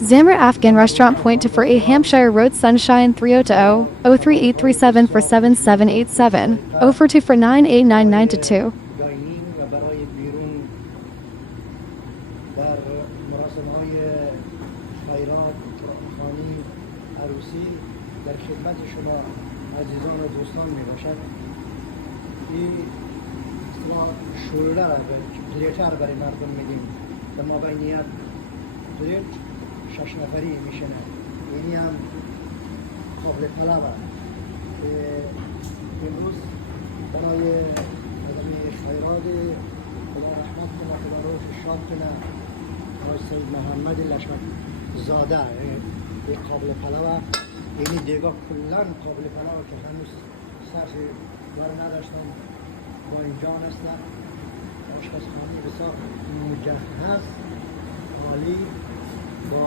Zamra Afghan Restaurant Point to for 8 Hampshire Road Sunshine 3020 03837 for 7787 042 for 98992. داینینگ و برای بیرون در مراسم‌های خیرات، قرآن‌خوانی، عروسی در خدمت شما عزیزان و دوستان میباشد. این شولدر پلیتر برای مردم میدیم که ما بینیت پلیت 6 نفری میشنه. اینی هم قابل طلب است. امروز برای عدم خیرات خدا رحمت کنه، خدا روش شاد کنه، آقای سید محمد لشمک زاده این قابل طلب است. اینی دیگه کلا قابل طلب که هنوز سرش بر نداشتن با اینجا هستن. آشپزخانه بسیار مجهز عالی با